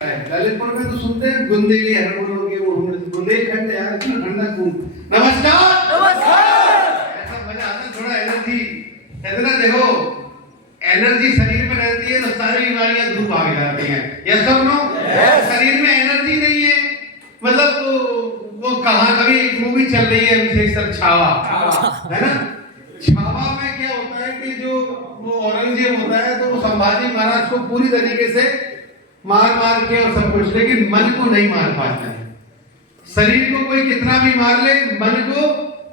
ललितपुर में तो सुनते हैं बुंदेली हर बोलोगे वो बुंदेलखंड यार इतना ठंडा खून। नमस्कार नमस्कार। ऐसा मजा आता है, थोड़ा एनर्जी कहते ना, देखो एनर्जी शरीर में रहती है तो सारी बीमारियां धूप भाग जाती हैं। यस और नो? शरीर में एनर्जी नहीं है, मतलब वो कहाँ, कभी एक मूवी चल रही है अभिषेक सर, छावा, है ना? छावा में क्या होता है कि जो वो औरंगजेब होता है तो वो संभाजी महाराज को पूरी तरीके से मार मार के और सब कुछ, लेकिन मन को नहीं मार पाता है। शरीर को कोई कितना भी मार ले, मन को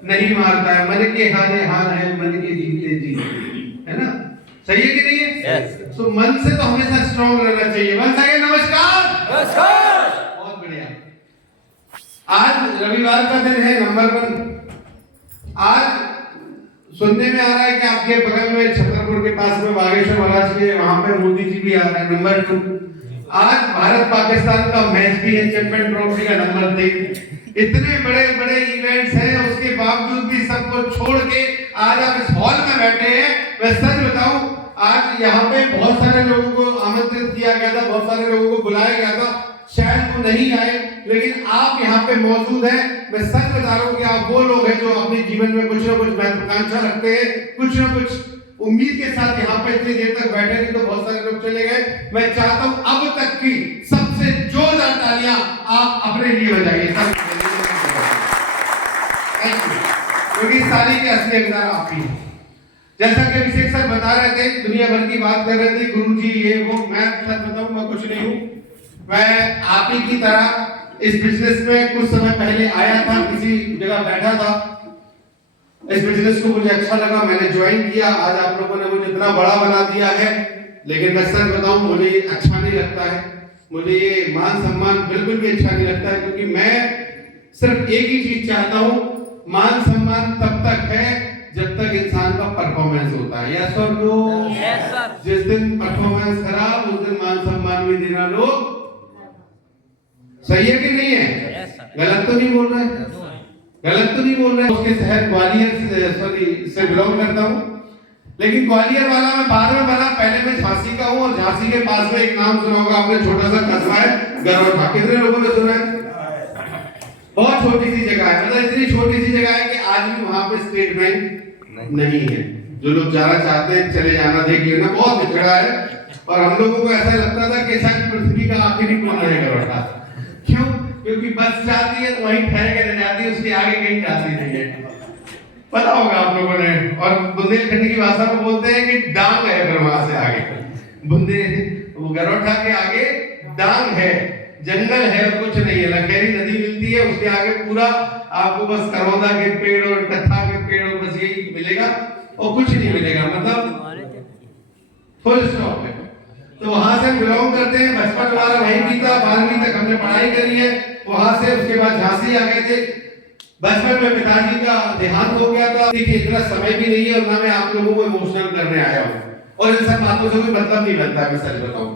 नहीं मारता है। मन के हारे हार है, मन के जीते जीत, है ना? सही है कि नहीं है? yes. तो मन से तो हमेशा स्ट्रॉन्ग रहना चाहिए। वंस अगेन नमस्कार नमस्कार। बहुत बढ़िया। आज रविवार का दिन है, नंबर 1। आज सुनने में आ रहा है कि आपके बगल में छतरपुर के पास में बागेश्वर महाराज के वहां पे मोदी जी भी आ रहे हैं। नंबर 2, आज भारत पाकिस्तान का मैच भी है, चैंपियन ट्रॉफी का। नंबर 3, इतने बड़े बड़े इवेंट्स हैं, उसके बावजूद भी सबको छोड़ के आज आप इस हॉल में बैठे हैं। मैं सच बताऊं, आज यहाँ पे बहुत सारे लोगों को आमंत्रित किया गया था, बहुत सारे लोगों को बुलाया गया था, शायद वो नहीं आए, लेकिन आप यहाँ पे मौजूद हैं। मैं सच बता रहा हूँ कि आप वो लोग हैं जो अपने जीवन में कुछ ना कुछ महत्वाकांक्षा रखते हैं, कुछ ना कुछ उम्मीद के साथ यहाँ पे इतनी देर तक बैठे, नहीं तो बहुत सारे लोग चले गए। मैं चाहता हूँ अब तक की सबसे जोरदार तालियां आप अपने लिए बजाइए, क्योंकि इस ताली के असली हकदार आप ही हैं। जैसा कि अभिषेक सर बता रहे थे, दुनिया भर की बात कर रहे थे, गुरु जी ये वो। मैं सच बताऊं, मैं कुछ नहीं हूँ। मैं आप ही की तरह इस बिजनेस में कुछ समय पहले आया था, किसी जगह बैठा था, इस बिजनेस को मुझे अच्छा लगा, मैंने ज्वाइन किया। आज आप लोगों ने मुझे इतना बड़ा बना दिया है, लेकिन मैं सच बताऊं, मुझे ये अच्छा नहीं लगता है। मुझे ये मान सम्मान बिल्कुल भी अच्छा नहीं लगता है, क्योंकि मैं सिर्फ एक ही चीज चाहता हूं, मान सम्मान तब तक है जब तक इंसान का परफॉर्मेंस होता है। यस और नो? Yes sir. जिस दिन परफॉर्मेंस खराब, उस दिन मान सम्मान भी देना लोग। सही है कि नहीं है? गलत तो नहीं बोल रहे? गलत तो नहीं बोल रहे? उसके शहर ग्वालियर से बिलोंग करता हूँ, लेकिन ग्वालियर वाला मैं बाद में बना। पहले मैं झांसी का हूँ, और झांसी के पास में एक नाम सुना होगा आपने, छोटा सा कस्बा है गरोठा। कितने लोगों ने सुना है? बहुत छोटी सी जगह है, मतलब इतनी छोटी सी जगह है कि आज भी वहां पे स्टेट बैंक नहीं है। जो लोग जाना चाहते हैं चले जाना, देख लेना, बहुत बिछड़ा है। और हम लोगों को ऐसा लगता था कि शायद पृथ्वी का आखिरी कोना है गरोठा। क्यों? क्योंकि बस जाती है तो वहीं ठहर के रह जाती है, उसके आगे कहीं जाती नहीं है। पता होगा आप लोगों ने। और बुंदेलखंड की भाषा में बोलते हैं कि डांग है, फिर वहां से आगे वो गरोठा के आगे डांग है, जंगल है, कुछ नहीं है। लखेरी नदी मिलती है, उसके आगे पूरा आपको बस करौंदा के पेड़ और कत्था के पेड़ और बस यही मिलेगा, और कुछ नहीं मिलेगा, मतलब फुल स्टॉप है। तो वहां से बिलोंग करते हैं। बचपन हमारा वहीं बीता, 12वीं तक हमने पढ़ाई करी है वहां से। उसके बाद झांसी आ गए थे। बचपन में पिताजी का देहांत हो गया था। देखिए, इतना समय भी नहीं है, और ना मैं आप लोगों को इमोशनल करने आया हूँ, और इन सब बातों से कोई मतलब नहीं बनता है, मैं सच बताऊं।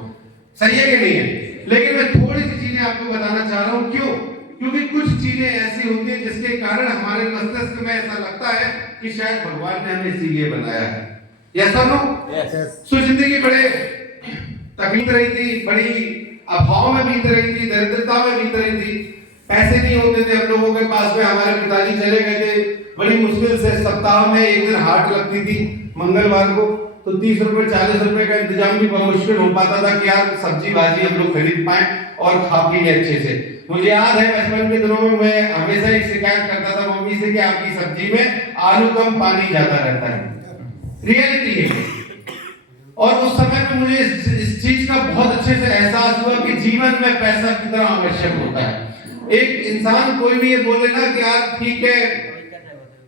सही है कि नहीं है? लेकिन मैं थोड़ी सी चीजें आपको बताना चाह रहा हूँ। क्यों? क्योंकि कुछ चीजें ऐसी होती है जिसके कारण हमारे मस्तिष्क में ऐसा लगता है कि शायद भगवान ने हमें इसीलिए बनाया है। यस और नो? सो जिंदगी बड़े तकलीफ रही थी, बड़ी अभाव में बीत रही थी, दरिद्रता में बीत रही थी। पैसे नहीं होते थे हम लोगों के पास में। हमारे पिताजी चले गए थे, बड़ी मुश्किल से सप्ताह में एक दिन हाट लगती थी मंगलवार को, तो 30 रुपए 40 रुपए का इंतजाम भी बहुत मुश्किल हो पाता था कि यार सब्जी भाजी हम लोग खरीद पाए और खा पी ले अच्छे से। मुझे याद है बचपन के दिनों में मैं हमेशा एक शिकायत करता था मम्मी से कि आपकी सब्जी में आलू कम पानी ज्यादा रहता है। रियलिटी है। और उस समय में मुझे इस चीज का बहुत अच्छे से एहसास हुआ कि जीवन में पैसा कितना आवश्यक होता है। एक इंसान कोई भी ये बोले ना कि यार ठीक है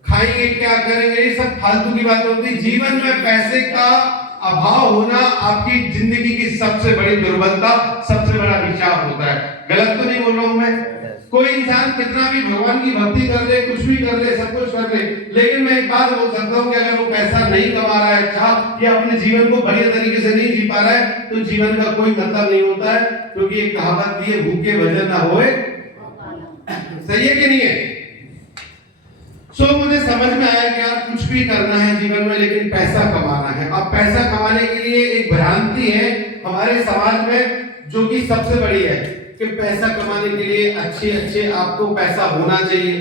खाएंगे क्या करेंगे, ये सब फालतू की बात होती है। जीवन में पैसे का अभाव होना आपकी जिंदगी की सबसे बड़ी दुर्बलता, सबसे बड़ा विचार होता है। गलत तो नहीं बोल रहा हूं मैं? कोई इंसान कितना भी भगवान की भक्ति कर ले, कुछ भी कर ले, सब कुछ कर ले, लेकिन मैं एक बात बोल सकता हूँ कि अगर वो पैसा नहीं कमा रहा है अच्छा, या अपने जीवन को बढ़िया तरीके से नहीं जी पा रहा है, तो जीवन का कोई मतलब नहीं होता है। क्योंकि एक कहावत दी है, भूखे भजन ना होए। सही है कि नहीं है? सो मुझे समझ में आया कि यार कुछ भी करना है जीवन में, लेकिन पैसा कमाना है। अब पैसा कमाने के लिए एक भ्रांति है हमारे समाज में, जो कि सबसे बड़ी है कि पैसा कमाने के लिए अच्छे अच्छे आपको पैसा होना चाहिए।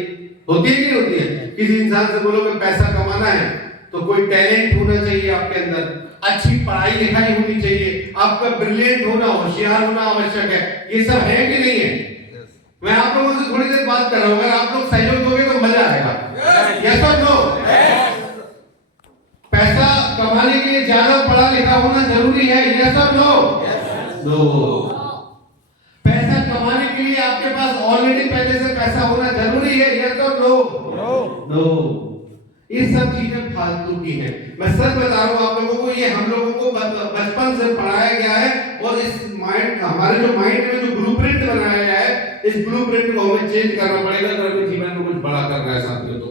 होती है कि नहीं होती है? किसी इंसान से बोलो कि पैसा कमाना है तो कोई टैलेंट होना चाहिए आपके अंदर, अच्छी पढ़ाई लिखाई होनी चाहिए, आपका ब्रिलियंट होना, होशियार होना आवश्यक है। ये सब है कि नहीं है? मैं आप लोगों से थोड़ी देर बात कर रहा हूं, अगर आप लोग सहयोग दोगे तो मजा आएगा। यस और नो? पैसा कमाने के लिए ज्यादा पढ़ा लिखा होना जरूरी है? यस और नो? नो। पैसा कमाने के लिए आपके पास ऑलरेडी पहले से पैसा होना जरूरी है? यस और नो? नो। ये सब चीजें फालतू की हैं। मैं सच बता रहा हूं आप लोगों को, ये हम लोगों को बचपन से पढ़ाया गया है और इस माइंड, हमारे जो माइंड में जो ब्लूप्रिंट बनाया गया है, इस ब्लूप्रिंट को हमें चेंज करना पड़ेगा अगर हमें जीवन में कुछ बड़ा करना है साथियों। तो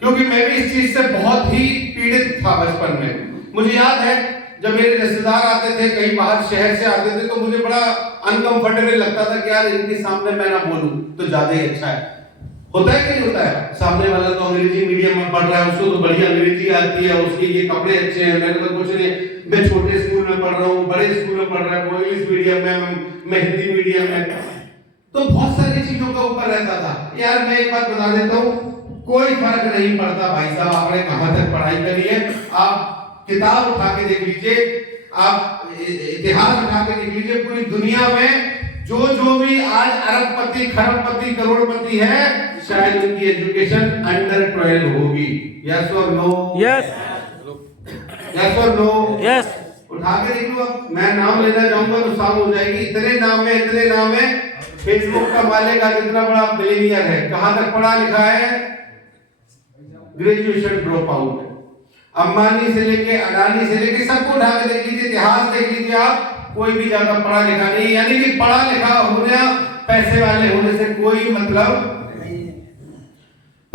क्योंकि मैं भी इस चीज से बहुत ही पीड़ित था बचपन में। मुझे याद है जब मेरे रिश्तेदार आते थे कहीं बाहर शहर से आते थे तो मुझे बड़ा अनकंफर्टेबल लगता था कि यार इनके सामने मैं ना बोलूं तो ज्यादा ही अच्छा है। होता है कि नहीं होता है? सामने वाला तो अंग्रेजी मीडियम में पढ़ रहा है, उसको तो बढ़िया अंग्रेजी आती है, उसके ये कपड़े अच्छे हैं, मेरे को कुछ नहीं। मैं छोटे स्कूल में पढ़ रहा हूँ, बड़े स्कूल में पढ़ रहा है, वो इंग्लिश मीडियम में, मैं हिंदी मीडियम में, तो बहुत सारी चीजों का ऊपर रहता था। यार मैं एक बात बता देता हूँ, कोई फर्क नहीं पड़ता भाई साहब आपने कहां तक पढ़ाई करी है। आप किताब उठा के देख लीजिए, आप इतिहास उठा के देख लीजिए, पूरी दुनिया में जो भी आज अरबपति, खरबपति, करोड़पति है, शायद उनकी एजुकेशन अंडर 12 होगी। यस और नो? यस। यस और नो? यस। उठा के देख लो। मैं नाम लेना चाहूंगा तो शाम हो जाएगी। इतने नाम है। फेसबुक का मालिक आज इतना बड़ा बिलियनियर है, कहां तक पढ़ा लिखा है? Graduation drop out. अंबानी से लेके अडानी से लेके सबको उठा के देख लीजिए, इतिहास देख लीजिए आप, कोई भी ज्यादा पढ़ा लिखा नहीं। यानी कि पढ़ा लिखा होना, पैसे वाले होने से कोई मतलब नहीं।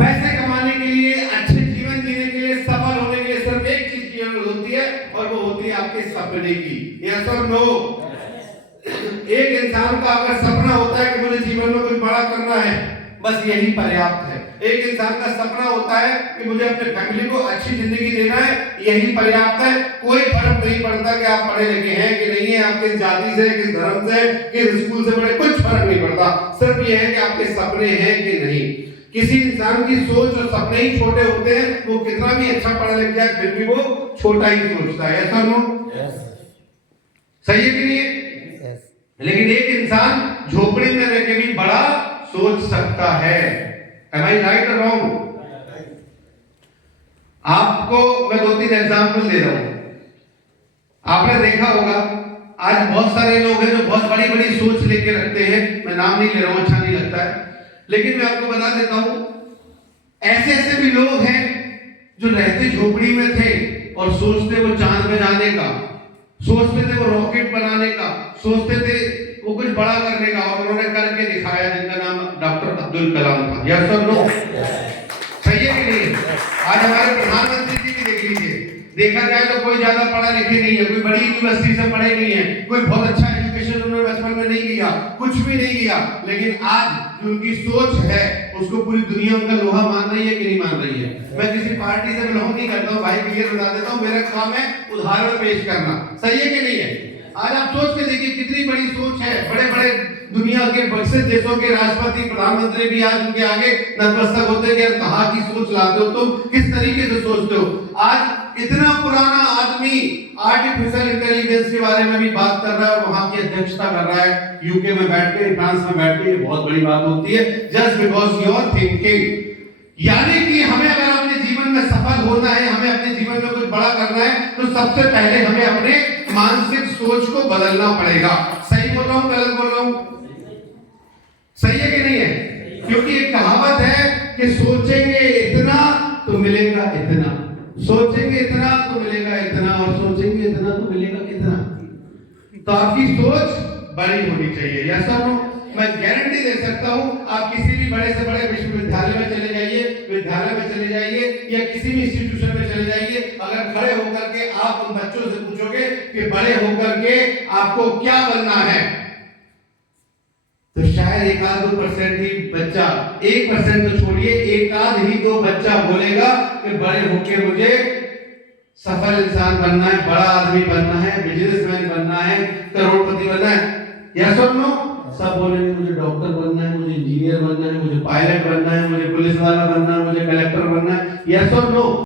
पैसे कमाने के लिए, अच्छे जीवन जीने के लिए, सफल होने के लिए सिर्फ एक चीज की जरूरत होती है और वो होती है आपके सपने की। यस और नो? एक इंसान का अगर सपना होता है कि मुझे जीवन में कुछ बड़ा करना है, बस यही पर्याप्त है। एक इंसान का सपना होता है कि मुझे अपने फैमिली को अच्छी जिंदगी देना है, यही पर्याप्त है। कोई फर्क नहीं पड़ता कि आप पढ़े लिखे हैं कि नहीं है, आप किस जाति से, किस धर्म से, किस स्कूल से पढ़े, कुछ फर्क नहीं पड़ता। सिर्फ यह है कि आपके सपने हैं कि नहीं। किसी इंसान की सोच और सपने ही छोटे होते हैं, वो कितना भी अच्छा पढ़ा लिख जाए फिर भी वो छोटा ही सोचता है। ऐसा नो? सही है कि नहीं है? लेकिन एक इंसान झोपड़ी में रह के भी बड़ा सोच सकता है। Am I right or wrong? आपको मैं 2-3 एग्जाम्पल दे रहा हूं। आपने देखा होगा आज बहुत सारे लोग हैं जो बहुत बड़ी बड़ी सोच लेके रखते हैं, मैं नाम नहीं ले रहा हूं, अच्छा नहीं लगता है, लेकिन मैं आपको बता देता हूं ऐसे ऐसे भी लोग हैं जो रहते झोपड़ी में थे और सोचते वो चांद पे जाने का, सोचते थे वो रॉकेट बनाने का, सोचते थे वो कुछ बड़ा करने का, और उन्होंने करके दिखाया, जिनका नाम डॉक्टर अब्दुल कलाम था। यस और नो? सही है कि नहीं? आज हमारे प्रधानमंत्री जी भी देख लीजिए, देखा जाए तो कोई ज्यादा पढ़ा लिखे नहीं है, कोई बड़ी यूनिवर्सिटी से पढ़े नहीं है, कोई बहुत अच्छा एजुकेशन उन्होंने बचपन में नहीं लिया, कुछ भी नहीं लिया, लेकिन आज जो उनकी सोच है उसको पूरी दुनिया उनका लोहा मान रही है कि नहीं मान रही है। मैं किसी पार्टी से बिलोंग नहीं करता हूँ भाई, क्लियर बता देता हूँ, मेरा काम है उदाहरण पेश करना। सही है कि नहीं है? आज आप सोच के देखिए कितनी बड़ी सोच है। बड़े बड़े दुनिया के विकसित देशों के राष्ट्रपति, प्रधानमंत्री भी आज उनके आगे नतमस्तक होते हैं कि कहाँ की सोच लाते हो तुम, किस तरीके से सोचते हो। आज इतना पुराना आदमी आर्टिफिशियल इंटेलिजेंस के बारे में भी बात कर रहा है और वहां की अध्यक्षता कर रहा है, यूके में बैठ के, फ्रांस में बैठ के। बहुत बड़ी बात होती है, just because you are thinking. यानी कि हमें अगर अपने जीवन में सफल होना है, हमें अपने जीवन में कुछ बड़ा करना है, तो सबसे पहले हमें अपने मानसिक सोच को बदलना पड़ेगा। सही बोल रहा हूं, गलत बोल रहा हूं? सही है कि नहीं है? क्योंकि एक कहावत है कि सोचेंगे इतना तो मिलेगा इतना, सोचेंगे इतना तो मिलेगा इतना, और सोचेंगे इतना तो मिलेगा कितना। तो आपकी सोच बड़ी होनी चाहिए। यस और नो? मैं गारंटी दे सकता हूं, आप किसी भी बड़े से बड़े विश्वविद्यालय में चले जाइए, विद्यालय में चले जाइए, या किसी भी इंस्टीट्यूशन में चले जाइए, अगर खड़े होकर के आप उन बच्चों से पूछोगे कि बड़े होकर के आपको क्या बनना है, तो शायद 1-2% ही बच्चा, 1% तो छोड़िए, 1-2 बच्चा बोलेगा कि बड़े होकर मुझे सफल इंसान बनना है, बड़ा आदमी बनना है, बिजनेसमैन बनना है, करोड़पति बनना है। यस और नो? सब बोलेंगे मुझे डॉक्टर बनना है, मुझे इंजीनियर बनना है, मुझे पायलट बनना है, मुझे पुलिस वाला बनना है, मुझे कलेक्टर बनना है। यस और नो?